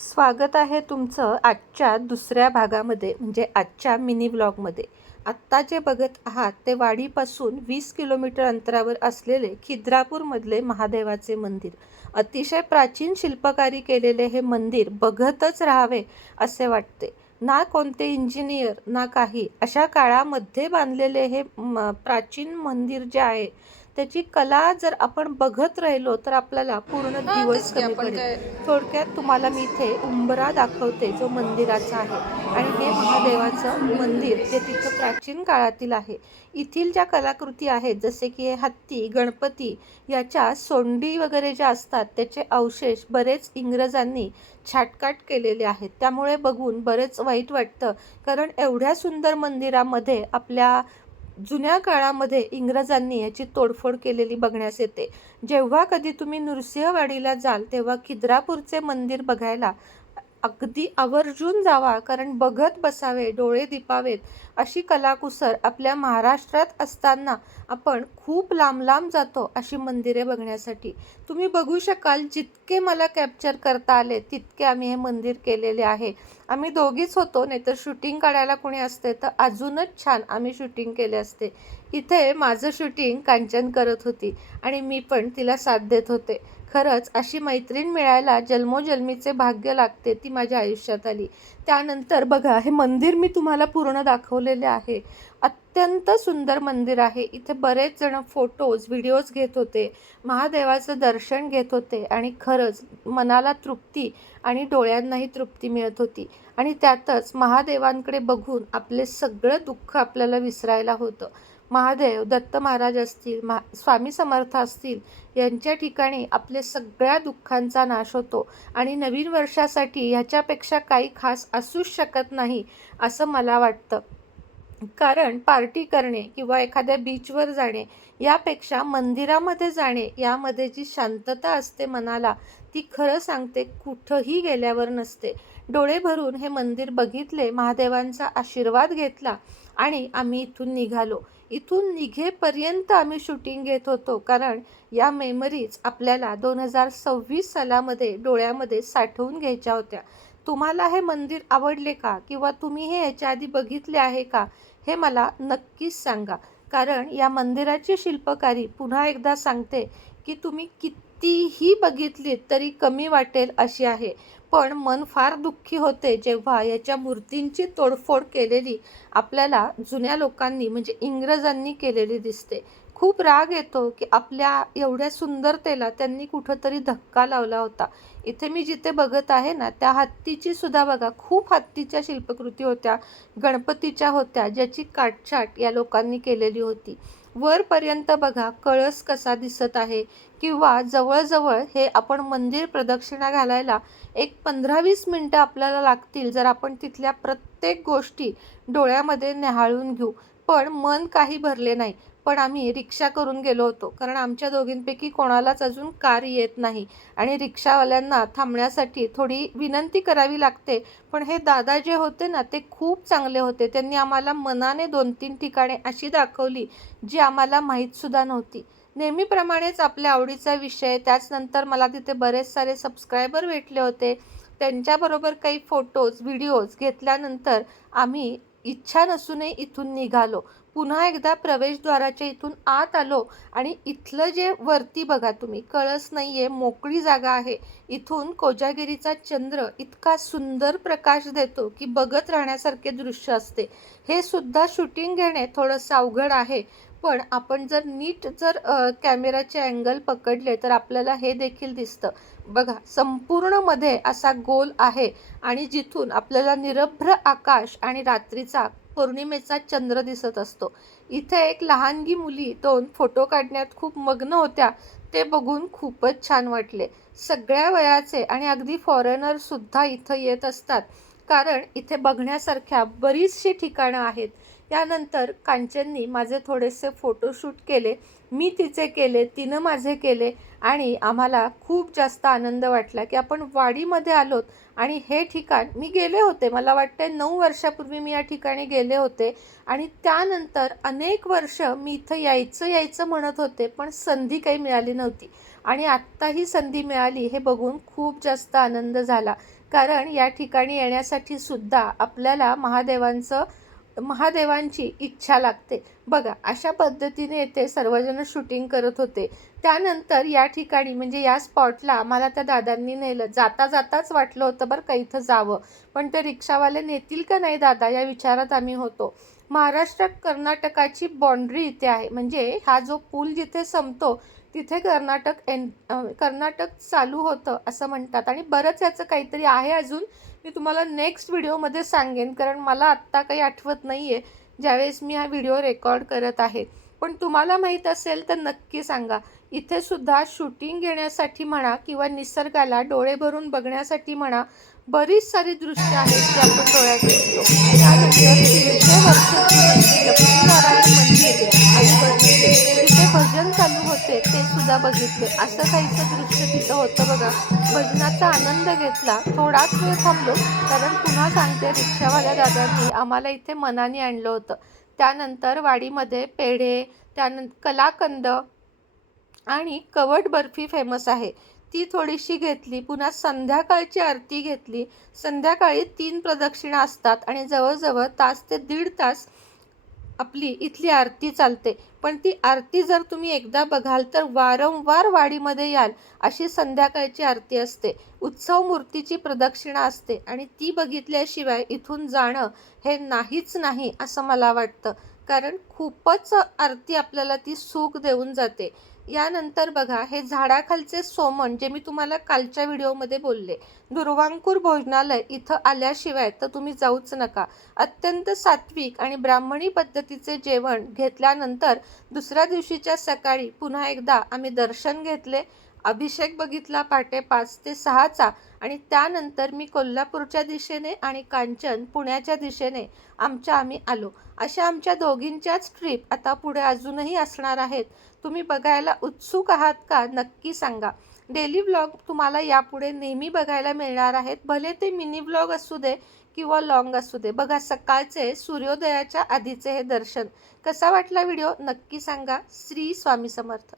स्वागत आहे तुमचं आजच्या दुसऱ्या भागामध्ये, म्हणजे आजच्या मिनी व्लॉगमध्ये. आत्ता जे बघत आहात ते वाडीपासून 20 किलोमीटर अंतरावर असलेले खिद्रापूरमधले महादेवाचे मंदिर. अतिशय प्राचीन शिल्पकारी केलेले हे मंदिर बघतच राहावे असे वाटते. ना कोणते इंजिनियर ना काही, अशा काळामध्ये बांधलेले हे प्राचीन मंदिर जे आहे त्याची कला जर आपण बघत राहिलो तर आपल्याला पूर्ण दिवस कमी पडेल. थोडक्यात तुम्हाला मी इथे उंबरा दाखवते जो मंदिराचा आहे, आणि हे महादेवाचं मंदिर जे तिथं प्राचीन काळातील आहे. येथील ज्या कलाकृती आहेत, जसे की हे हत्ती, गणपती याच्या सोंडी वगैरे ज्या असतात त्याचे अवशेष बरेच इंग्रजांनी छाटकाट केलेले आहेत. त्यामुळे बघून बरेच वाईट वाटतं, कारण एवढ्या सुंदर मंदिरामध्ये आपल्या जुन्या काळामध्ये इंग्रजांनी याची तोडफोड केलेली बघण्यास येते. जेव्हा कधी तुम्ही नृसिंहवाडीला जाल तेव्हा खिद्रापूरचे मंदिर बघायला अगदी आवर्जून जावा, कारण बघत बसावे, डोळे दिपावेत अशी कलाकुसर आपल्या महाराष्ट्रात असताना आपण खूप लांब लांब जातो अशी मंदिरे बघण्यासाठी. तुम्ही बघू शकाल, जितके मला कॅप्चर करता आले तितके आम्ही हे मंदिर केलेले आहे. आम्ही दोघीच होतो, नाहीतर शूटिंग काढायला कोणी असते तर अजूनच छान आम्ही शूटिंग केले असते. इथे माझं शूटिंग कांचन करत होती आणि मी पण तिला साथ देत होते. खरंच अशी मैत्रीण मिळायला जन्मोजन्मीचे भाग्य लागते, ती माझ्या आयुष्यात आली. त्यानंतर बघा, हे मंदिर मी तुम्हाला पूर्ण दाखवलेले आहे. अत्यंत सुंदर मंदिर आहे. इथे बरेच जण फोटोज व्हिडिओज घेत होते, महादेवाचं दर्शन घेत होते, आणि खरंच मनाला तृप्ती आणि डोळ्यांनाही तृप्ती मिळत होती. आणि त्यातच महादेवांकडे बघून आपले सगळं दुःख आपल्याला विसरायला होतं. महादेव, दत्त महाराज असतील, स्वामी समर्थ असतील, यांच्या ठिकाणी आपले सगळ्या दुःखांचा नाश होतो. आणि नवीन वर्षासाठी ह्याच्यापेक्षा काही खास असूच शकत नाही असं मला वाटतं. कारण पार्टी करणे किंवा एखाद्या बीचवर जाणे यापेक्षा मंदिरामध्ये जाणे, यामध्ये जी शांतता असते मनाला, ती खरं सांगते कुठंही गेल्यावर नसते. डोळे भरून हे मंदिर बघितले, महादेवांचा आशीर्वाद घेतला आणि आम्ही इथून निघालो. इथून निघेपर्यंत आम्ही शूटिंग घेत होतो, कारण या मेमरीज आपल्याला 2026 सालामध्ये डोळ्यामध्ये साठवून घ्यायच्या होत्या. तुम्हाला हे मंदिर आवडले का, किंवा तुम्ही हे याच्या आधी बघितले आहे का, हे मला नक्कीच सांगा. कारण या मंदिराची शिल्पकारी पुन्हा एकदा सांगते की तुम्ही कितीही बघितलीत तरी कमी वाटेल अशी आहे. पण मन फार दुःखी होते जेव्हा याच्या मूर्तींची तोडफोड केलेली आपल्याला जुन्या लोकांनी, म्हणजे इंग्रजांनी केलेली दिसते. खूप राग येतो की आपल्या एवढ्या सुंदरतेला त्यांनी कुठंतरी धक्का लावला होता. इथे मी जिथे बघत आहे ना, त्या हत्तीची सुद्धा बघा, खूप हत्तीच्या शिल्पकृती होत्या, गणपतीच्या होत्या, ज्याची काटछाट या लोकांनी केलेली होती. वरपर्यंत बघा कळस कसा दिसत आहे, किंवा जवळजवळ हे आपण मंदिर प्रदक्षिणा घालायला एक 15-20 मिनटं आपल्याला लागतील जर आपण तिथल्या प्रत्येक गोष्टी डोळ्यामध्ये न्याहाळून घेऊ. पण मन काही भरले नाही. पण आम्ही रिक्षा करून गेलो होतो, कारण आमच्या दोघींपैकी कोणालाच अजून कार येत नाही आणि रिक्षावाल्यांना थांबण्यासाठी थोडी विनंती करावी लागते. पण हे दादा जे होते ना, ते खूप चांगले होते. त्यांनी आम्हाला मनाने 2-3 ठिकाणे अशी दाखवली जी आम्हाला माहीतसुद्धा नव्हती. नेहमीप्रमाणेच आपल्या आवडीचा विषय, त्याचनंतर मला तिथे बरेच सारे सबस्क्रायबर भेटले होते. त्यांच्याबरोबर काही फोटोज व्हिडिओज घेतल्यानंतर आम्ही इच्छा नसूनही इथून निघालो. पुन्हा एकदा प्रवेशद्वाराच्या इथून आत आलो, आणि इथलं जे वरती बघा तुम्ही, कळस नाही आहे, मोकळी जागा आहे. इथून कोजागिरीचा चंद्र इतका सुंदर प्रकाश देतो की बघत राहण्यासारखे दृश्य असते. हे सुद्धा शूटिंग घेणे थोडंसं अवघड आहे, पण आपण जर नीट कॅमेराचे अँगल पकडले तर आपल्याला हे देखील दिसतं. बघा, संपूर्ण मध्ये असा गोल आहे, आणि जिथून आपल्याला निरभ्र आकाश आणि रात्रीचा पौर्णिमेचा चंद्र दिसत असतो. इथे एक लहानगी मुली 2 फोटो काढण्यात खूप मग्न होत्या. ते बघून खूपच छान वाटले. सगळ्या वयाचे आणि अगदी फॉरेनर सुद्धा इथं येत असतात, कारण इथे बघण्यासारख्या बरीचशी ठिकाणं आहेत. यानंतर कांचननी माझे थोडेसे फोटोशूट केले, मी तिचे केले, तिनं माझे केले, आणि आम्हाला खूप जास्त आनंद वाटला की आपण वाडीमध्ये आलोत. आणि हे ठिकाण मी गेले होते, मला वाटते 9 वर्षापूर्वी मी या ठिकाणी गेले होते, आणि त्यानंतर अनेक वर्ष मी इथं यायचं म्हणत होते, पण संधी काही मिळाली नव्हती. आणि आत्ता ही संधी मिळाली, हे बघून खूप जास्त आनंद झाला. कारण या ठिकाणी येण्यासाठी सुद्धा आपल्याला महादेवांची इच्छा लागते. बघा, अशा पद्धतीने इथे सर्वजण शूटिंग करत होते. त्यानंतर या ठिकाणी म्हणजे या स्पॉटला मला त्या दादांनी नेलं. जाता जाताच वाटलं होतं बरं का इथं जावं, पण ते रिक्षावाले नेतील का नाही दादा या विचारात आम्ही होतो. महाराष्ट्र कर्नाटकाची बाँड्री इथे आहे. म्हणजे हा जो पूल जिथे संपतो तिथे कर्नाटक चालू होतं असं म्हणतात. आणि बरंच याचं काहीतरी आहे अजून, मी तुम्हाला नेक्स्ट व्हिडिओमध्ये सांगेन, कारण मला आत्ता काही आठवत नाही आहे ज्यावेळेस मी हा व्हिडिओ रेकॉर्ड करत आहे. पण तुम्हाला माहीत असेल तर नक्की सांगा. इथे सुद्धा शूटिंग घेण्यासाठी म्हणा किंवा निसर्गाला डोळे भरून बघण्यासाठी म्हणा, बरीच सारी दृश्य आहेत जी आपण डोळ्यात ठेवतो. त्यानंतर 300 वर्ष जुने लक्ष्मीनारायण मंदिर आणि बघितले. तिथे भजन चालू होते ते सुद्धा बघितले. असं काहीचं दृश्य तिथं होतं बघा. भजनाचा आनंद घेतला. थोडाच वेळ थांबलो, कारण पुन्हा सांगते रिक्षावाल्या दादांनी आम्हाला इथे मनाने आणलं होतं. त्यानंतर वाडीमध्ये पेढे, त्यानंतर कलाकंद आणि कवट बर्फी फेमस आहे, ती थोडीशी घेतली. पुन्हा संध्याकाळची आरती घेतली. संध्याकाळी 3 प्रदक्षिणा असतात आणि जवळजवळ तास ते दीड तास आपली इथली आरती चालते. पण ती आरती जर तुम्ही एकदा बघाल तर वारंवार वाडीमध्ये याल अशी संध्याकाळची आरती असते. उत्सव मूर्तीची प्रदक्षिणा असते आणि ती बघितल्याशिवाय इथून जाणं हे नाहीच नाही असं मला वाटतं. कारण खूपच आरती आपल्याला ती सुख देऊन जाते. यानंतर बघा, हे झाडाखालचे सोमण जे मी तुम्हाला कालच्या व्हिडिओमध्ये बोलले, दुर्वांकूर भोजनालय इथं आल्याशिवाय तर तुम्ही जाऊच नका. अत्यंत सात्विक आणि ब्राह्मणी पद्धतीचे जेवण घेतल्यानंतर दुसऱ्या दिवशीच्या सकाळी पुन्हा एकदा आम्ही दर्शन घेतले. अभिषेक बघितला पहाटे 5 ते 6चा आणि त्यानंतर मी कोल्हापूरच्या दिशेने आणि कांचन पुण्याच्या दिशेने आम्ही आलो. अशा आमच्या दोघींच्याच ट्रिप आता पुढे अजूनही असणार आहेत. तुम्ही बघायला उत्सुक आहात का? नक्की सांगा. डेली व्लॉग तुम्हाला यापुढे नेहमी बघायला मिळणार आहेत. भले ते मिनी व्लॉग असू दे किंवा लॉंग असू दे. बघा, सकाळचे सूर्योदयाच्या आधीचे हे दर्शन. कसा वाटला व्हिडिओ नक्की सांगा. श्री स्वामी समर्थ.